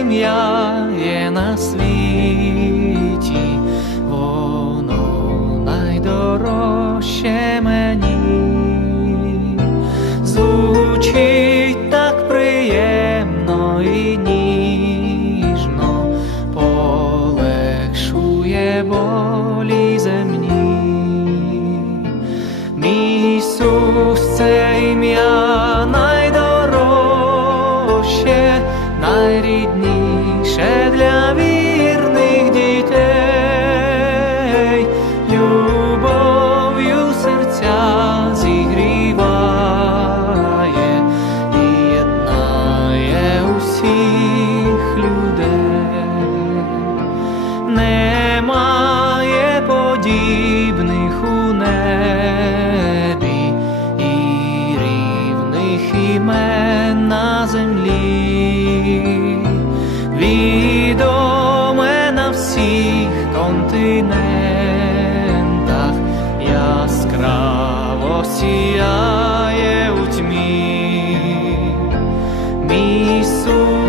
ім'я є на світі, воно найдорожче мені. Звучить так приємно і ніжно, полегшує болі земні. Ісус, це ім'я найдорожче, найрідніше для вірних дітей, любов'ю серця зігріває і єднає усіх людей. Немає подібних сіяє у тьмі. Мій Ісус,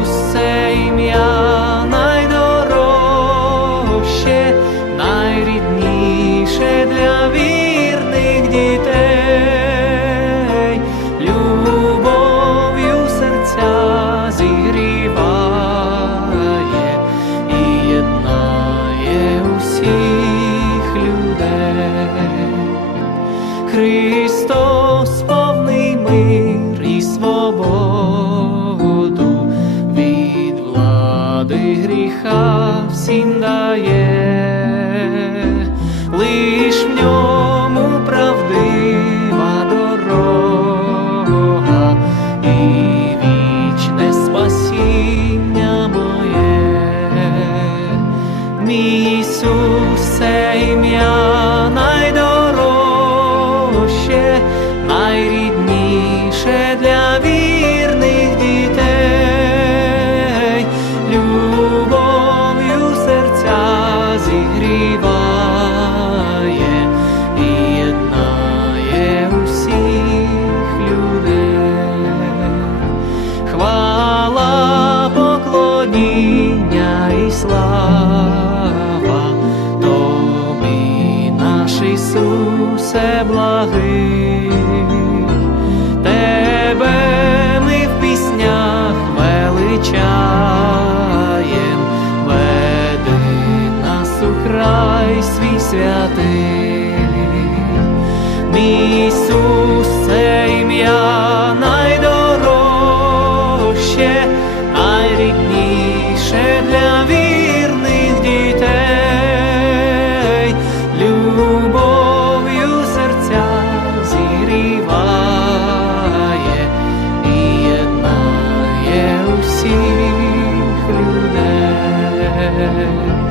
дає, лиш в ньому правдива дорога і вічне спасіння моє. Мій Ісус, це ім'я найдорожче, найрідніше для вірних поклоніння і слава, тобі наш Ісусе благий, тебе ми в піснях величаєм, веди нас у край свій святий, Ісусе. head.